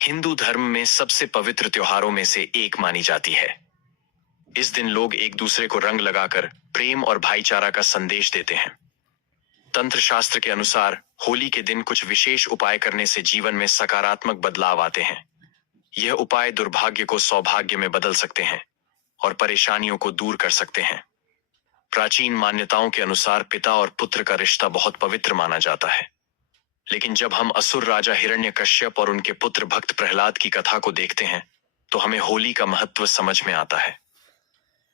हिंदू धर्म में सबसे पवित्र त्योहारों में से एक मानी जाती है। इस दिन लोग एक दूसरे को रंग लगाकर प्रेम और भाईचारा का संदेश देते हैं। तंत्र शास्त्र के अनुसार होली के दिन कुछ विशेष उपाय करने से जीवन में सकारात्मक बदलाव आते हैं। यह उपाय दुर्भाग्य को सौभाग्य में बदल सकते हैं और परेशानियों को दूर कर सकते हैं। प्राचीन मान्यताओं के अनुसार पिता और पुत्र का रिश्ता बहुत पवित्र माना जाता है, लेकिन जब हम असुर राजा हिरण्यकश्यप और उनके पुत्र भक्त प्रहलाद की कथा को देखते हैं तो हमें होली का महत्व समझ में आता है।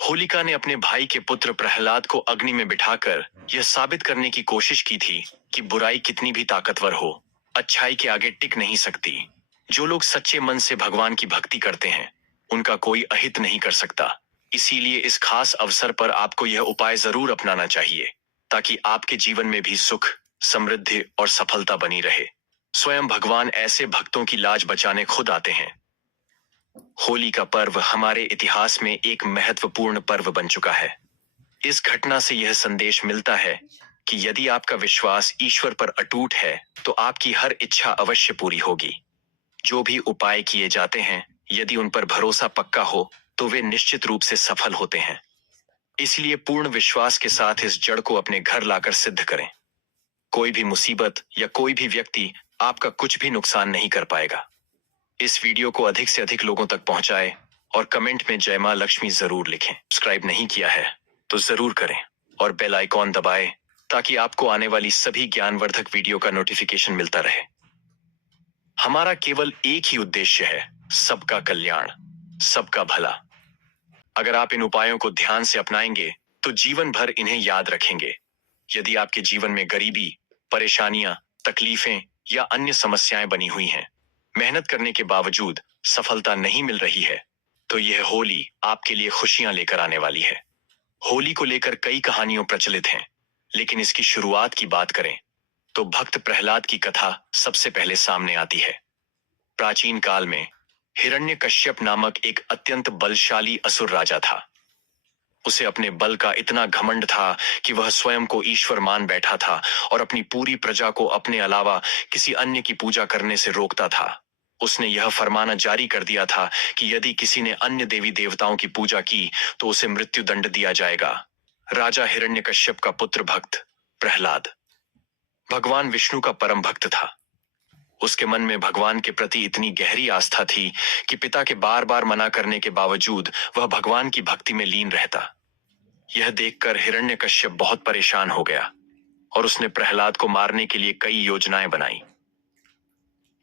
होलिका ने अपने भाई के पुत्र प्रहलाद को अग्नि में बिठाकर यह साबित करने की कोशिश की थी कि बुराई कितनी भी ताकतवर हो, अच्छाई के आगे टिक नहीं सकती। जो लोग सच्चे मन से भगवान की भक्ति करते हैं उनका कोई अहित नहीं कर सकता। इसीलिए इस खास अवसर पर आपको यह उपाय जरूर अपनाना चाहिए ताकि आपके जीवन में भी सुख, समृद्धि और सफलता बनी रहे। स्वयं भगवान ऐसे भक्तों की लाज बचाने खुद आते हैं। होली का पर्व हमारे इतिहास में एक महत्वपूर्ण पर्व बन चुका है। इस घटना से यह संदेश मिलता है कि यदि आपका विश्वास ईश्वर पर अटूट है तो आपकी हर इच्छा अवश्य पूरी होगी। जो भी उपाय किए जाते हैं, यदि उन पर भरोसा पक्का हो तो वे निश्चित रूप से सफल होते हैं। इसलिए पूर्ण विश्वास के साथ इस जड़ को अपने घर लाकर सिद्ध करें। कोई भी मुसीबत या कोई भी व्यक्ति आपका कुछ भी नुकसान नहीं कर पाएगा। इस वीडियो को अधिक से अधिक लोगों तक पहुंचाएं और कमेंट में जय मां लक्ष्मी जरूर लिखें। सब्सक्राइब नहीं किया है तो जरूर करें और बेल आइकॉन दबाएं ताकि आपको आने वाली सभी ज्ञानवर्धक वीडियो का नोटिफिकेशन मिलता रहे। हमारा केवल एक ही उद्देश्य है, सबका कल्याण, सबका भला। अगर आप इन उपायों को ध्यान से अपनाएंगे तो जीवन भर इन्हें याद रखेंगे। यदि आपके जीवन में गरीबी, परेशानियां, तकलीफें या अन्य समस्याएं बनी हुई हैं, मेहनत करने के बावजूद सफलता नहीं मिल रही है, तो यह होली आपके लिए खुशियां लेकर आने वाली है। होली को लेकर कई कहानियां प्रचलित हैं, लेकिन इसकी शुरुआत की बात करें तो भक्त प्रहलाद की कथा सबसे पहले सामने आती है। प्राचीन काल में हिरण्यकश्यप नामक एक अत्यंत बलशाली असुर राजा था। उसे अपने बल का इतना घमंड था कि वह स्वयं को ईश्वर मान बैठा था और अपनी पूरी प्रजा को अपने अलावा किसी अन्य की पूजा करने से रोकता था। उसने यह फरमाना जारी कर दिया था कि यदि किसी ने अन्य देवी देवताओं की पूजा की तो उसे मृत्यु दंड दिया जाएगा। राजा हिरण्यकश्यप का पुत्र भक्त प्रहलाद भगवान विष्णु का परम भक्त था। उसके मन में भगवान के प्रति इतनी गहरी आस्था थी कि पिता के बार बार मना करने के बावजूद वह भगवान की भक्ति में लीन रहता। यह देखकर हिरण्यकश्यप बहुत परेशान हो गया और उसने प्रहलाद को मारने के लिए कई योजनाएं बनाई।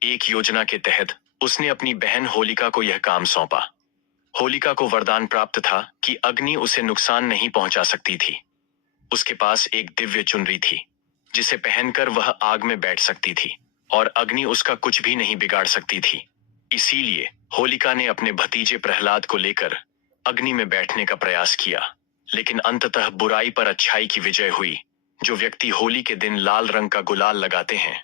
एक योजना के तहत उसने अपनी बहन होलिका को यह काम सौंपा। होलिका को वरदान प्राप्त था कि अग्नि उसे नुकसान नहीं पहुंचा सकती थी। उसके पास एक दिव्य चुनरी थी जिसे पहनकर वह आग में बैठ सकती थी और अग्नि उसका कुछ भी नहीं बिगाड़ सकती थी। इसीलिए होलिका ने अपने भतीजे प्रहलाद को लेकर अग्नि में बैठने का प्रयास किया, लेकिन अंततः बुराई पर अच्छाई की विजय हुई। जो व्यक्ति होली के दिन लाल रंग का गुलाल लगाते हैं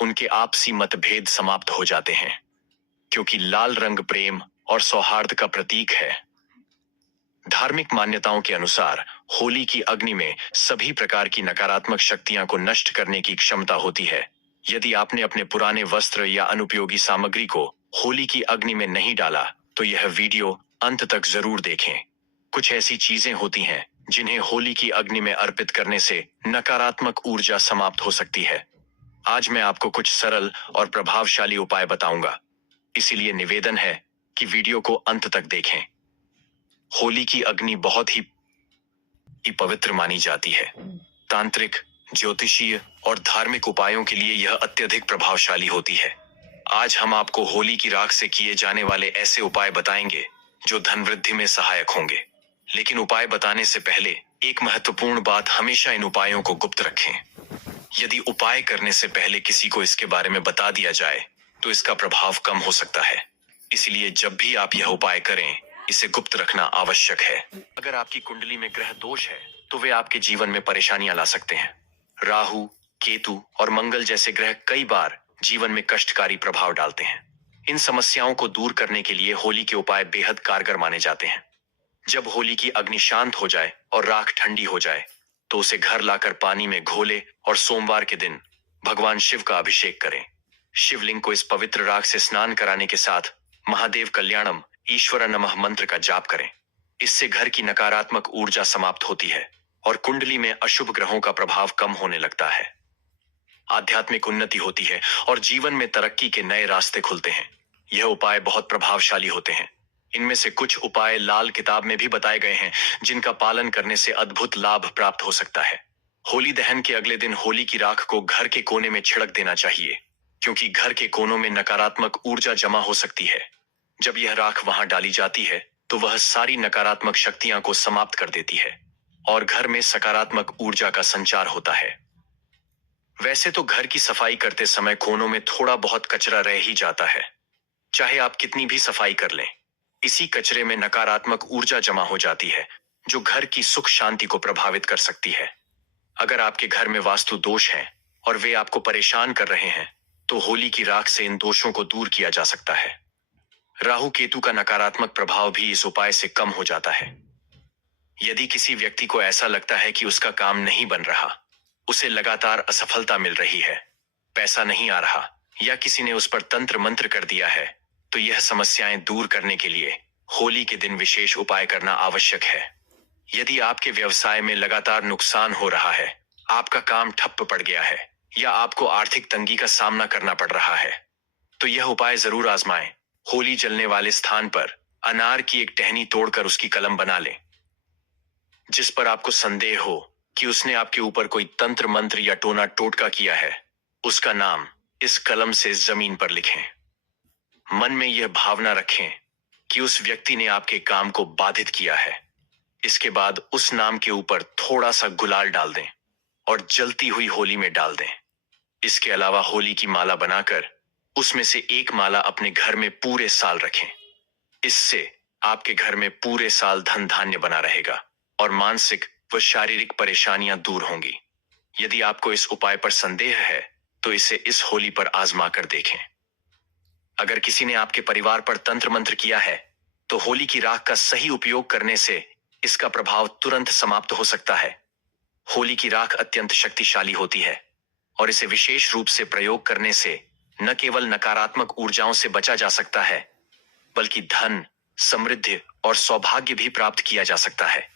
उनके आपसी मतभेद समाप्त हो जाते हैं, क्योंकि लाल रंग प्रेम और सौहार्द का प्रतीक है। धार्मिक मान्यताओं के अनुसार होली की अग्नि में सभी प्रकार की नकारात्मक शक्तियां को नष्ट करने की क्षमता होती है। यदि आपने अपने पुराने वस्त्र या अनुपयोगी सामग्री को होली की अग्नि में नहीं डाला तो यह वीडियो अंत तक जरूर देखें। कुछ ऐसी चीजें होती हैं जिन्हें होली की अग्नि में अर्पित करने से नकारात्मक ऊर्जा समाप्त हो सकती है। आज मैं आपको कुछ सरल और प्रभावशाली उपाय बताऊंगा, इसीलिए निवेदन है कि वीडियो को अंत तक देखें। होली की अग्नि बहुत ही पवित्र मानी जाती है। तांत्रिक, ज्योतिषीय और धार्मिक उपायों के लिए यह अत्यधिक प्रभावशाली होती है। आज हम आपको होली की राख से किए जाने वाले ऐसे उपाय बताएंगे जो धन वृद्धि में सहायक होंगे। लेकिन उपाय बताने से पहले एक महत्वपूर्ण बात, हमेशा इन उपायों को गुप्त रखें। यदि उपाय करने से पहले किसी को इसके बारे में बता दिया जाए तो इसका प्रभाव कम हो सकता है। इसलिए जब भी आप यह उपाय करें, इसे गुप्त रखना आवश्यक है। अगर आपकी कुंडली में ग्रह दोष है तो वे आपके जीवन में परेशानियां ला सकते हैं। राहु, केतु और मंगल जैसे ग्रह कई बार जीवन में कष्टकारी प्रभाव डालते हैं। इन समस्याओं को दूर करने के लिए होली के उपाय बेहद कारगर माने जाते हैं। जब होली की अग्नि शांत हो जाए और राख ठंडी हो जाए तो उसे घर लाकर पानी में घोले और सोमवार के दिन भगवान शिव का अभिषेक करें। शिवलिंग को इस पवित्र राख से स्नान कराने के साथ महादेव कल्याणम ईश्वर नमः मंत्र का जाप करें। इससे घर की नकारात्मक ऊर्जा समाप्त होती है और कुंडली में अशुभ ग्रहों का प्रभाव कम होने लगता है। आध्यात्मिक उन्नति होती है और जीवन में तरक्की के नए रास्ते खुलते हैं। यह उपाय बहुत प्रभावशाली होते हैं। इनमें से कुछ उपाय लाल किताब में भी बताए गए हैं, जिनका पालन करने से अद्भुत लाभ प्राप्त हो सकता है। होली दहन के अगले दिन होली की राख को घर के कोने में छिड़क देना चाहिए, क्योंकि घर के कोनों में नकारात्मक ऊर्जा जमा हो सकती है। जब यह राख वहां डाली जाती है तो वह सारी नकारात्मक शक्तियां को समाप्त कर देती है और घर में सकारात्मक ऊर्जा का संचार होता है। वैसे तो घर की सफाई करते समय कोनों में थोड़ा बहुत कचरा रह ही जाता है। चाहे आप कितनी भी सफाई कर लें, इसी कचरे में नकारात्मक ऊर्जा जमा हो जाती है, जो घर की सुख शांति को प्रभावित कर सकती है। अगर आपके घर में वास्तु दोष हैं और वे आपको परेशान कर रहे हैं, तो होली की राख से इन दोषों को दूर किया जा सकता है। राहु केतु का नकारात्मक प्रभाव भी इस उपाय से कम हो जाता है। यदि किसी व्यक्ति को ऐसा लगता है कि उसका काम नहीं बन रहा, उसे लगातार असफलता मिल रही है, पैसा नहीं आ रहा या किसी ने उस पर तंत्र मंत्र कर दिया है, तो यह समस्याएं दूर करने के लिए होली के दिन विशेष उपाय करना आवश्यक है। यदि आपके व्यवसाय में लगातार नुकसान हो रहा है, आपका काम ठप्प पड़ गया है या आपको आर्थिक तंगी का सामना करना पड़ रहा है, तो यह उपाय जरूर आजमाएं। होली जलने वाले स्थान पर अनार की एक टहनी तोड़कर उसकी कलम बना लें। जिस पर आपको संदेह हो कि उसने आपके ऊपर कोई तंत्र मंत्र या टोना टोटका किया है, उसका नाम इस कलम से जमीन पर लिखें। मन में यह भावना रखें कि उस व्यक्ति ने आपके काम को बाधित किया है। इसके बाद उस नाम के ऊपर थोड़ा सा गुलाल डाल दें और जलती हुई होली में डाल दें। इसके अलावा होली की माला बनाकर उसमें से एक माला अपने घर में पूरे साल रखें। इससे आपके घर में पूरे साल धन धान्य बना रहेगा और मानसिक व शारीरिक परेशानियां दूर होंगी। यदि आपको इस उपाय पर संदेह है, तो इसे इस होली पर आजमा कर देखें। अगर किसी ने आपके परिवार पर तंत्र मंत्र किया है, तो होली की राख का सही उपयोग करने से इसका प्रभाव तुरंत समाप्त हो सकता है। होली की राख अत्यंत शक्तिशाली होती है और इसे विशेष रूप से प्रयोग करने से न केवल नकारात्मक ऊर्जाओं से बचा जा सकता है, बल्कि धन, समृद्धि और सौभाग्य भी प्राप्त किया जा सकता है।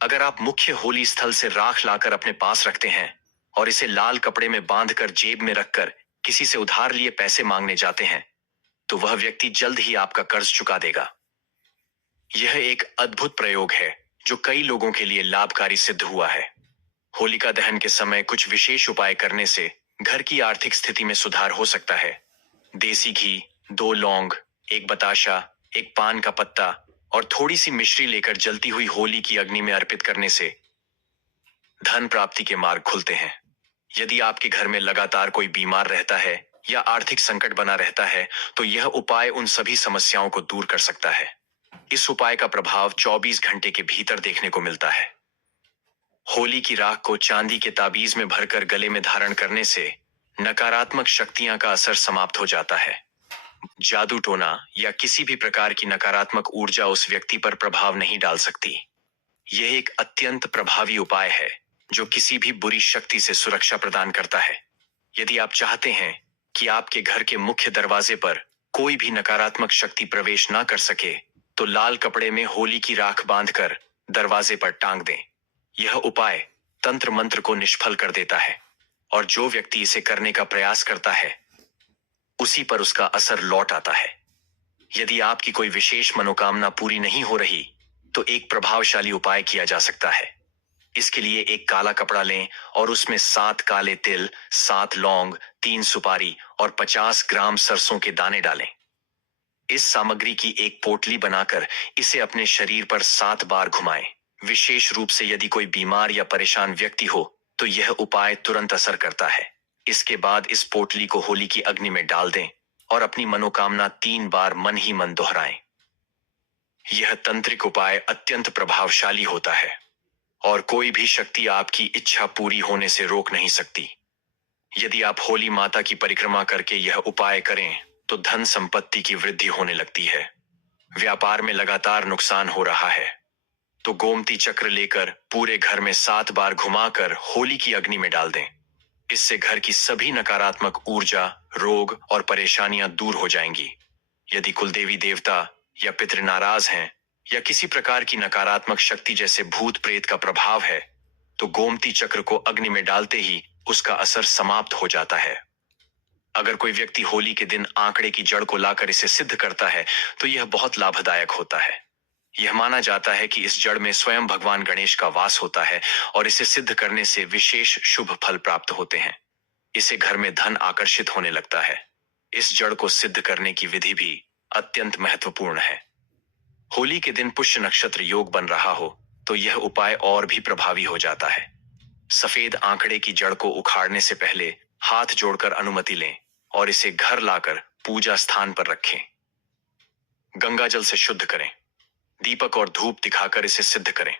अगर आप मुख्य होली स्थल से राख लाकर अपने पास रखते हैं और इसे लाल कपड़े में बांधकर जेब में रखकर किसी से उधार लिए पैसे मांगने जाते हैं, तो वह व्यक्ति जल्द ही आपका कर्ज चुका देगा। यह एक अद्भुत प्रयोग है जो कई लोगों के लिए लाभकारी सिद्ध हुआ है। होलिका दहन के समय कुछ विशेष उपाय करने से घर की आर्थिक स्थिति में सुधार हो सकता है। देसी घी, 2 लौंग, 1 बताशा, 1 पान का पत्ता और थोड़ी सी मिश्री लेकर जलती हुई होली की अग्नि में अर्पित करने से धन प्राप्ति के मार्ग खुलते हैं। यदि आपके घर में लगातार कोई बीमार रहता है या आर्थिक संकट बना रहता है, तो यह उपाय उन सभी समस्याओं को दूर कर सकता है। इस उपाय का प्रभाव 24 घंटे के भीतर देखने को मिलता है। होली की राख को चांदी के ताबीज में भरकर गले में धारण करने से नकारात्मक शक्तियां का असर समाप्त हो जाता है। जादू टोना या किसी भी प्रकार की नकारात्मक ऊर्जा उस व्यक्ति पर प्रभाव नहीं डाल सकती। यह एक अत्यंत प्रभावी उपाय है जो किसी भी बुरी शक्ति से सुरक्षा प्रदान करता है। यदि आप चाहते हैं कि आपके घर के मुख्य दरवाजे पर कोई भी नकारात्मक शक्ति प्रवेश ना कर सके, तो लाल कपड़े में होली की राख बांधकर दरवाजे पर टांग दें। यह उपाय तंत्र मंत्र को निष्फल कर देता है और जो व्यक्ति इसे करने का प्रयास करता है, उसी पर उसका असर लौट आता है। यदि आपकी कोई विशेष मनोकामना पूरी नहीं हो रही, तो एक प्रभावशाली उपाय किया जा सकता है। इसके लिए एक काला कपड़ा लें और उसमें 7 काले तिल, 7 लौंग, 3 सुपारी और 50 ग्राम सरसों के दाने डालें। इस सामग्री की एक पोटली बनाकर इसे अपने शरीर पर 7 बार घुमाएं। विशेष रूप से यदि कोई बीमार या परेशान व्यक्ति हो, तो यह उपाय तुरंत असर करता है। इसके बाद इस पोटली को होली की अग्नि में डाल दें और अपनी मनोकामना 3 बार मन ही मन दोहराएं। यह तंत्रिक उपाय अत्यंत प्रभावशाली होता है और कोई भी शक्ति आपकी इच्छा पूरी होने से रोक नहीं सकती। यदि आप होली माता की परिक्रमा करके यह उपाय करें, तो धन संपत्ति की वृद्धि होने लगती है। व्यापार में लगातार नुकसान हो रहा है, तो गोमती चक्र लेकर पूरे घर में 7 बार घुमाकर होली की अग्नि में डाल दें। इससे घर की सभी नकारात्मक ऊर्जा, रोग और परेशानियां दूर हो जाएंगी। यदि कुलदेवी देवता या पितृ नाराज हैं या किसी प्रकार की नकारात्मक शक्ति जैसे भूत प्रेत का प्रभाव है, तो गोमती चक्र को अग्नि में डालते ही उसका असर समाप्त हो जाता है। अगर कोई व्यक्ति होली के दिन आंकड़े की जड़ को लाकर इसे सिद्ध करता है, तो यह बहुत लाभदायक होता है। यह माना जाता है कि इस जड़ में स्वयं भगवान गणेश का वास होता है और इसे सिद्ध करने से विशेष शुभ फल प्राप्त होते हैं। इसे घर में धन आकर्षित होने लगता है। इस जड़ को सिद्ध करने की विधि भी अत्यंत महत्वपूर्ण है। होली के दिन पुष्य नक्षत्र योग बन रहा हो तो यह उपाय और भी प्रभावी हो जाता है। सफेद आंकड़े की जड़ को उखाड़ने से पहले हाथ जोड़कर अनुमति लें और इसे घर लाकर पूजा स्थान पर रखें। गंगा जल से शुद्ध करें। दीपक और धूप दिखाकर इसे सिद्ध करें।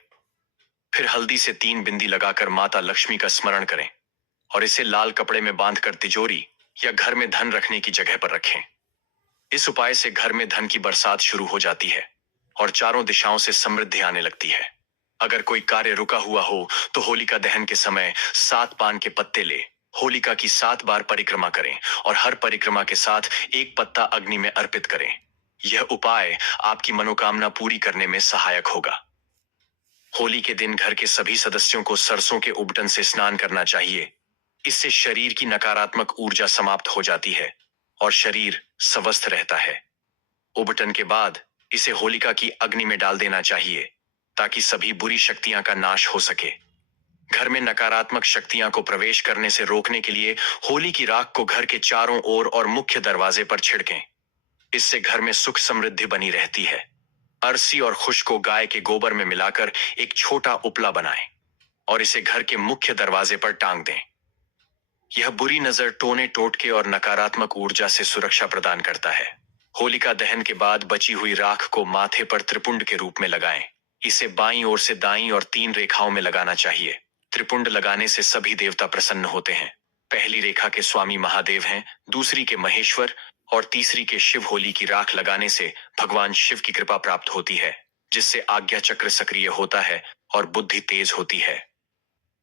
फिर हल्दी से 3 बिंदी लगाकर माता लक्ष्मी का स्मरण करें और इसे लाल कपड़े में बांधकर तिजोरी या घर में धन रखने की जगह पर रखें। इस उपाय से घर में धन की बरसात शुरू हो जाती है और चारों दिशाओं से समृद्धि आने लगती है। अगर कोई कार्य रुका हुआ हो तो होलिका दहन के समय 7 पान के पत्ते ले होलिका की 7 बार परिक्रमा करें और हर परिक्रमा के साथ एक पत्ता अग्नि में अर्पित करें। यह उपाय आपकी मनोकामना पूरी करने में सहायक होगा। होली के दिन घर के सभी सदस्यों को सरसों के उबटन से स्नान करना चाहिए। इससे शरीर की नकारात्मक ऊर्जा समाप्त हो जाती है और शरीर स्वस्थ रहता है। उबटन के बाद इसे होलिका की अग्नि में डाल देना चाहिए ताकि सभी बुरी शक्तियां का नाश हो सके। घर में नकारात्मक शक्तियां को प्रवेश करने से रोकने के लिए होली की राख को घर के चारों ओर और मुख्य दरवाजे पर छिड़कें। इससे घर में सुख समृद्धि बनी रहती है। अरसी और खुश को गाय के गोबर में मिलाकर एक छोटा उपला बनाएं और इसे घर के मुख्य दरवाजे पर टांग दें। यह बुरी नजर, टोने टोटके और नकारात्मक ऊर्जा से सुरक्षा प्रदान करता है। होलिका दहन के बाद बची हुई राख को माथे पर त्रिपुंड के रूप में लगाएं। इसे बाईं ओर से दाईं और 3 रेखाओं में लगाना चाहिए। त्रिपुंड लगाने से सभी देवता प्रसन्न होते हैं। पहली रेखा के स्वामी महादेव हैं, दूसरी के महेश्वर और तीसरी के शिव। होली की राख लगाने से भगवान शिव की कृपा प्राप्त होती है, जिससे आज्ञा चक्र सक्रिय होता है और बुद्धि तेज होती है।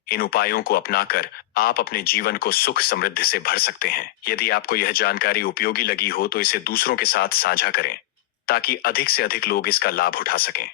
इन उपायों को अपनाकर आप अपने जीवन को सुख समृद्धि से भर सकते हैं। यदि आपको यह जानकारी उपयोगी लगी हो तो इसे दूसरों के साथ साझा करें ताकि अधिक से अधिक लोग इसका लाभ उठा सकें।